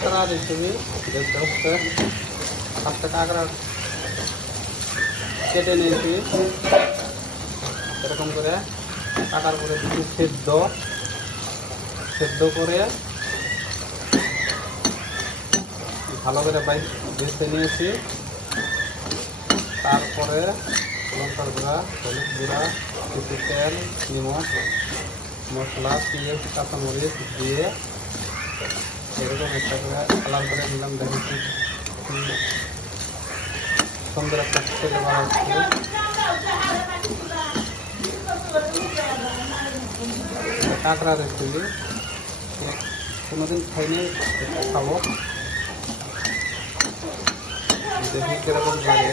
কাঁকড়া রেসিপি দেখতে হচ্ছে। ফার্স্টে কাঁকড়া কেটে নিয়েছি এরকম করে, কাটার পরে দিচ্ছি সেদ্ধ করে ভালো করে ভেজে নিয়েছি। তারপরে লঙ্কার গুঁড়া, হলুদ গুঁড়া, কিছু তেল, নিমখ, মশলা, পেঁয়াজ, কাঁচামরিচ দিয়ে এরকম একটা করে কালার করে নিলাম। দেখেছি সুন্দর একটা ফ্লেভার হচ্ছে। কাঁকড়া রেসিপি কোনোদিন খাইনি, খাবো, দেখি কিরকম লাগে।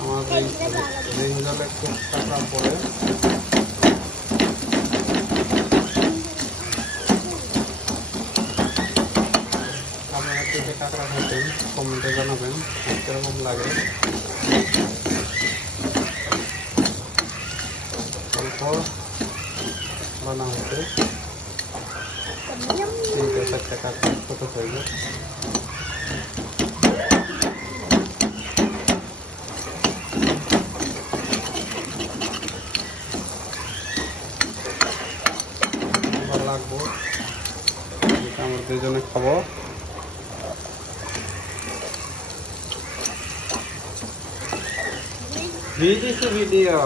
আমার রেঞ্জ হলে একটু কাঁকড়া পরে আপনারা কেটে কাঁকড়া খাইতেন কমেন্টে জানাবেন কিরকম লাগে। অল্প বানা হচ্ছে, 3-4টা কাঁকড়া ছোটো সাইজে। ভালো লাগবো, আমরা দুজনে খাবো। ভিডিও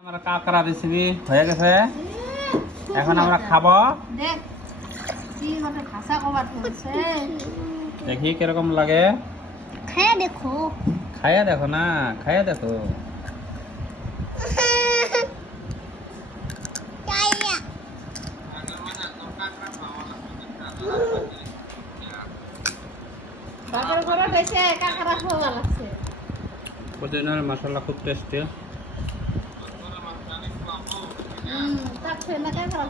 আমার কাঁকড়া রেসিপি হয়ে গেছে, এখন আমরা খাবো। দেখি কিরকম লাগে, খাইয়া দেখো না, খাইয়া দেখো। পুদিনার মশলা খুব টেস্টি। তার ছেলে কাঁকড়া